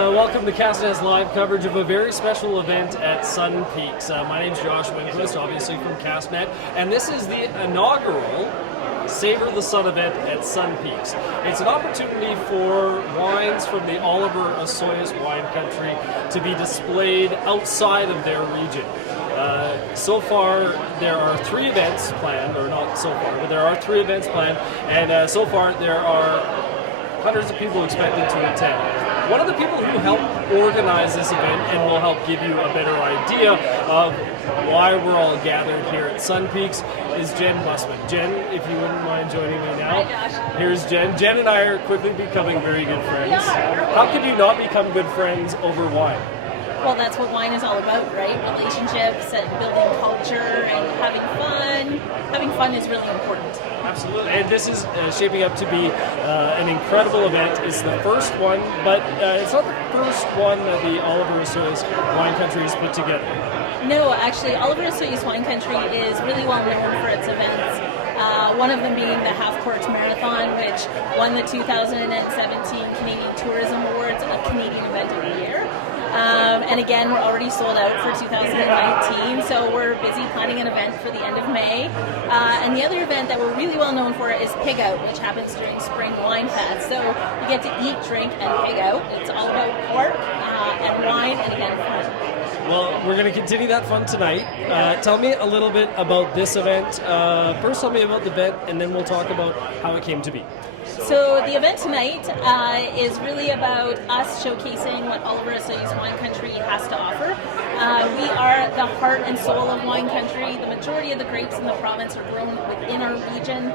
Welcome to Castanet's live coverage of a very special event at Sun Peaks. My name's Josh Winquist, obviously from Castanet, and this is the inaugural Savour the Sun event at Sun Peaks. It's an opportunity for wines from the Oliver Osoyoos wine country to be displayed outside of their region. So far, there are 3 events planned, or not so far, but there are 3 events planned, and so far there are hundreds of people expected to attend. One of the people who helped organize this event and will help give you a better idea of why we're all gathered here at Sun Peaks is Jen Bussman. Jen, if you wouldn't mind joining me now. Hi, Josh. Here's Jen. Jen and I are quickly becoming very good friends. Yeah. How could you not become good friends over wine? Well, that's what wine is all about, right? Relationships and building culture and having fun. Having fun is really important. Absolutely. And this is shaping up to be an incredible event. It's the first one, but it's not the first one that the Oliver Osoyoos wine country has put together. No, actually, Oliver Osoyoos wine country is really well known for its events. One of them being the Half Court Marathon, which won the 2017 Canadian Tourism Awards, a Canadian event of the year. And again, we're already sold out for 2019, so we're busy planning an event for the end of May. And the other event that we're really well known for is Pig Out, which happens during Spring Wine Fest. So you get to eat, drink, and pig out. It's all about pork and wine, and again, fun. Well, we're going to continue that fun tonight. Tell me a little bit about this event. First, tell me about the event, and then we'll talk about how it came to be. So the event tonight is really about us showcasing what Oliver Osoyoos wine country has to offer. We are the heart and soul of wine country. The majority of the grapes in the province are grown within our region.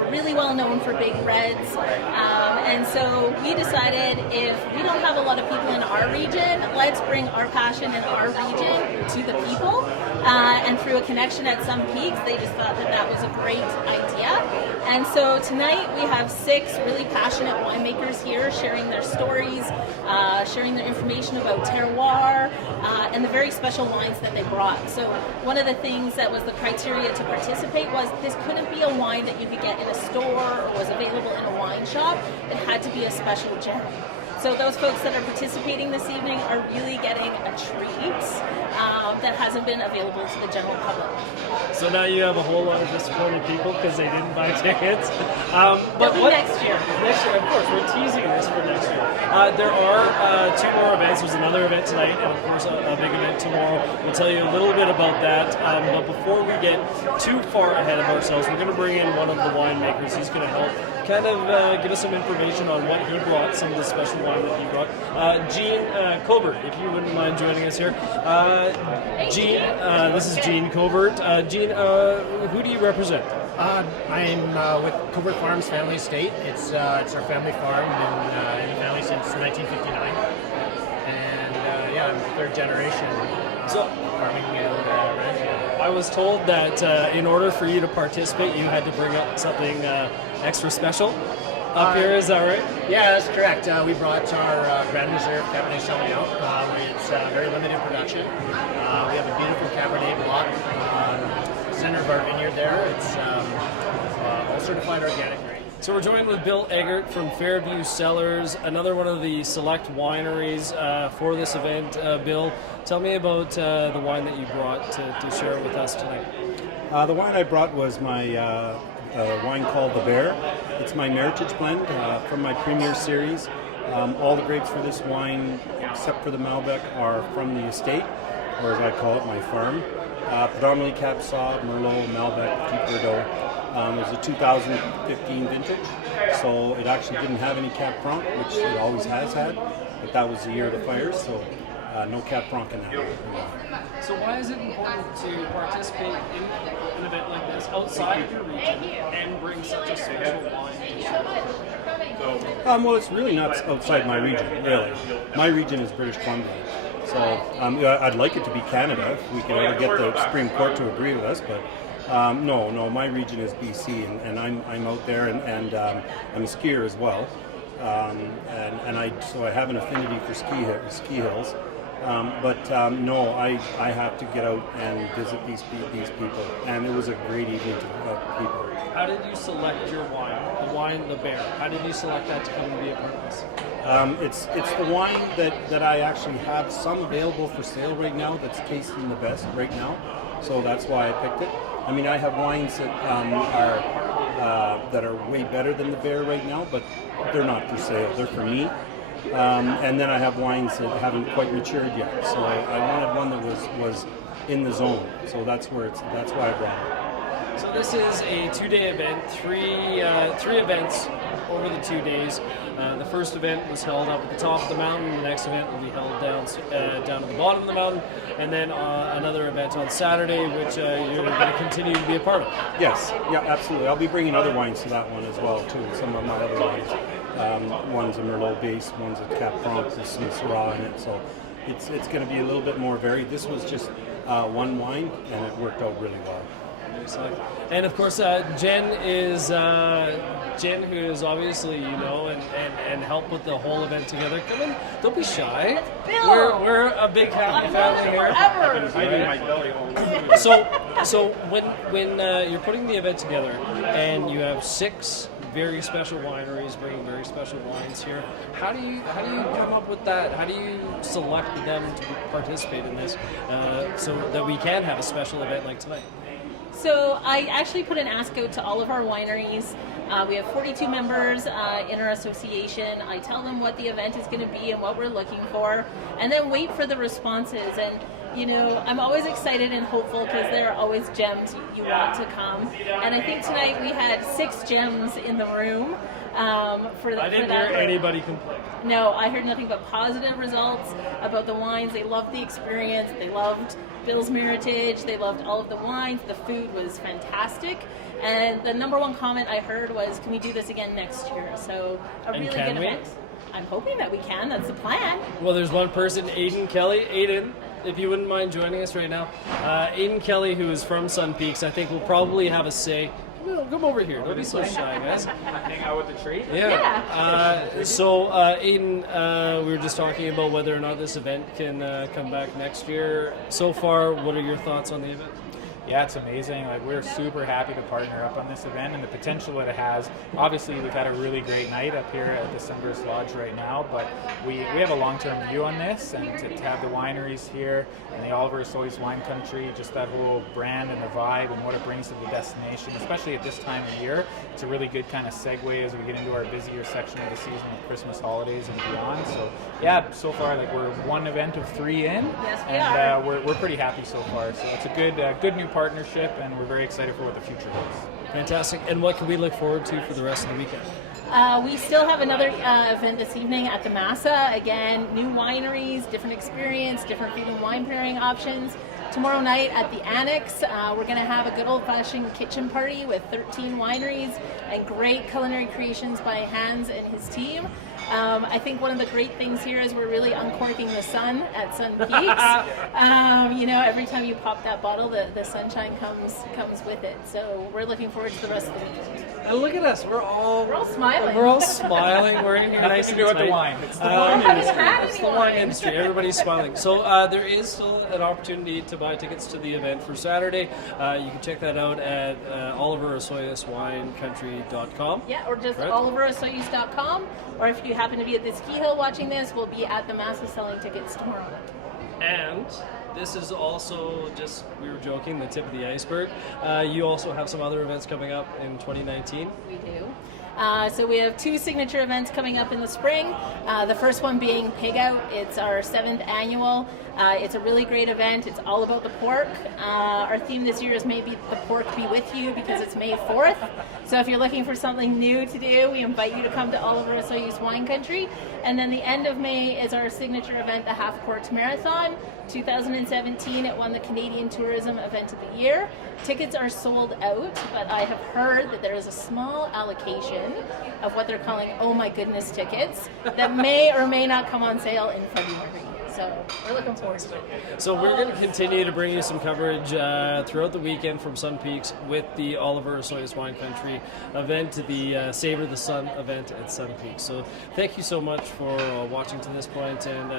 We're really well known for big reds. And so we decided if we don't have a lot of people in our region, let's bring our passion in our region to the people. And through a connection at Sun Peaks, they just thought that that was a great idea. And so tonight we have 6 really passionate winemakers here sharing their stories, sharing their information about terroir, and the very special wines that they brought. So one of the things that was the criteria to participate was this couldn't be a wine that you could get in a store or was available in a wine shop. It had to be a special gem. So those folks that are participating this evening are really getting a treat that hasn't been available to the general public. So now you have a whole lot of disappointed people because they didn't buy tickets. But next year. Next year, of course. We're teasing this for next year. There are 2 more events. There's another event tonight, and of course a big event tomorrow. We'll tell you a little bit about that. But before we get too far ahead of ourselves, we're going to bring in one of the winemakers. He's going to help kind of give us some information on what he brought, some of the special wine that he brought. Gene Covert, if you wouldn't mind joining us here. Gene, this is Gene Covert. Gene, who do you represent? I'm with Covert Farms Family Estate. It's our family farm, been in the family since 1959. And yeah, I'm 3rd generation farming and ranching. I was told that in order for you to participate, you had to bring up something extra special up here. Is that right? Yeah, that's correct. We brought our Grand Reserve Cabernet Sauvignon. It's very limited production. We have a beautiful Cabernet block center of our vineyard there. It's all certified organic grade. So we're joined with Bill Eggert from Fairview Cellars, another one of the select wineries for this event. Bill, tell me about the wine that you brought to share with us tonight. The wine I brought was my wine called The Bear. It's my Meritage blend from my Premier series. All the grapes for this wine, except for the Malbec, are from the estate, or as I call it, my farm. Predominantly Cab Sauv, Merlot, Malbec, Petit Verdot. It was a 2015 vintage, so it actually didn't have any Cab Franc, which it always has had, but that was the year of the fires, so no Cab Franc in that one. So why is it important to participate in an event like this outside of your region and bring such a special wine to share? Well, it's really not outside my region, really. My region is British Columbia. So I'd like it to be Canada if we could ever get the Supreme Court to agree with us, but no, my region is BC, and I'm out there, and I'm a skier as well, so I have an affinity for ski hills. No, I have to get out and visit these people, and it was a great evening of people. How did you select your wine, the wine, the Bear. How did you select that to come and be a part of this? It's the wine that I actually have some available for sale right now that's tasting the best right now, so that's why I picked it. I mean, I have wines that are way better than the Bear right now, but they're not for sale. They're for me. And then I have wines that haven't quite matured yet. So I wanted one that was in the zone. So that's why I brought it. So this is a 2-day event, three events over the 2 days. The first event was held up at the top of the mountain. The next event will be held down at the bottom of the mountain, and then another event on Saturday, which you're going to continue to be a part of. Yes, yeah, absolutely. I'll be bringing other wines to that one as well too. Some of my other wines, one's a Merlot base, one's a Cap Franc with some Syrah in it. So it's going to be a little bit more varied. This was just one wine, and it worked out really well. And of course, Jen, who is obviously and help with the whole event together. Come in, don't be shy. Bill. We're a big happy family here. Forever. So when you're putting the event together and you have 6 very special wineries bringing very special wines here, how do you come up with that? How do you select them to participate in this so that we can have a special event like tonight? So I actually put an ask out to all of our wineries. We have 42 members in our association. I tell them what the event is going to be and what we're looking for, and then wait for the responses. And I'm always excited and hopeful because there are always gems you want to come. And I think tonight we had 6 gems in the room. I didn't hear anybody complain. No, I heard nothing but positive results about the wines. They loved the experience. They loved Bill's Meritage. They loved all of the wines. The food was fantastic. And the number one comment I heard was, can we do this again next year? So a really good event. I'm hoping that we can. That's the plan. Well, there's one person, Aiden Kelly. Aiden, if you wouldn't mind joining us right now. Aiden Kelly, who is from Sun Peaks, I think will probably have a say. Come over here. Don't be so shy, guys. Hang out with the tree? Yeah. Aiden, we were just talking about whether or not this event can come back next year. So far, what are your thoughts on the event? Yeah, it's amazing. Like, we're super happy to partner up on this event and the potential that it has. Obviously, we've had a really great night up here at the Sunburst Lodge right now, but we have a long-term view on this, and to have the wineries here and the Oliver Soy's wine country, just that whole brand and the vibe and what it brings to the destination, especially at this time of year, it's a really good kind of segue as we get into our busier section of the season with Christmas holidays and beyond. So yeah, so far we're 1 event of 3 in, yes, we and we're pretty happy so far. So it's a good new partnership, and we're very excited for what the future holds. Fantastic. And what can we look forward to for the rest of the weekend? We still have another event this evening at the Massa. Again, new wineries, different experience, different food and wine pairing options. Tomorrow night at the Annex, we're going to have a good old-fashioned kitchen party with 13 wineries and great culinary creations by Hans and his team. I think one of the great things here is we're really uncorking the sun at Sun Peaks. Every time you pop that bottle, the sunshine comes with it. So we're looking forward to the rest of the weekend. And look at us. We're all smiling. We're all smiling. We're in here nice and do with tight. the wine. It's the wine industry. It's the wine industry. Everybody's smiling. So there is still an opportunity to buy tickets to the event for Saturday. You can check that out at oliverosoyaswinecountry.com. Yeah, or just Right. oliverosoyas.com. Or if you happen to be at the ski hill watching this, we'll be at the Massa selling tickets tomorrow. And this is also just, we were joking, the tip of the iceberg. You also have some other events coming up in 2019. We do. So we have 2 signature events coming up in the spring. The first one being Pig Out. It's our 7th annual. It's a really great event. It's all about the pork. Our theme this year is Maybe the Pork Be With You because it's May 4th. So if you're looking for something new to do, we invite you to come to Oliver Soy's Wine Country. And then the end of May is our signature event, the Half Quarts Marathon. 2017, it won the Canadian Tourism Event of the Year. Tickets are sold out, but I have heard that there is a small allocation of what they're calling "Oh my goodness" tickets that may or may not come on sale in February. So we're looking forward to it. So we're going to continue to bring you some coverage throughout the weekend from Sun Peaks with the Oliver Soy's Wine Country event, the Savour the Sun event at Sun Peaks. So thank you so much for watching to this point, and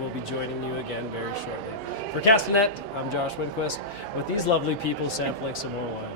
we'll be joining you again very shortly. For Castanet, I'm Josh Winquist with these lovely people sampling some more wine.